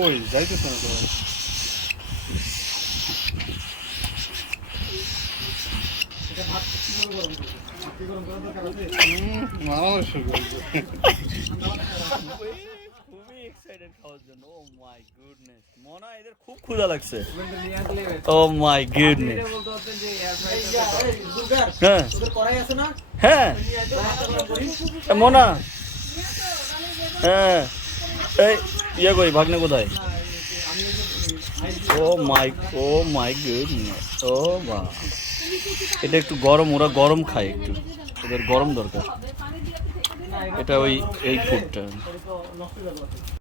ওই যাইতেছে না তো। মারামারি শুরু করছে। খুবই এক্সাইটেড খাওয়ার জন্য। ও মাই গুডনেস, মনে হয় এদের খুব ক্ষুধা লাগছে। ও মাই গুডনেস। হ্যাঁ হ্যাঁ মোনা, হ্যাঁ এই ইয়ে কই ভাগ্নে কোথায়? ও মাই, ও মাই গুডনেস, ও বা এটা একটু গরম, ওরা গরম খায়, একটু ওদের গরম দরকার। এটা ওই এই ফুডটা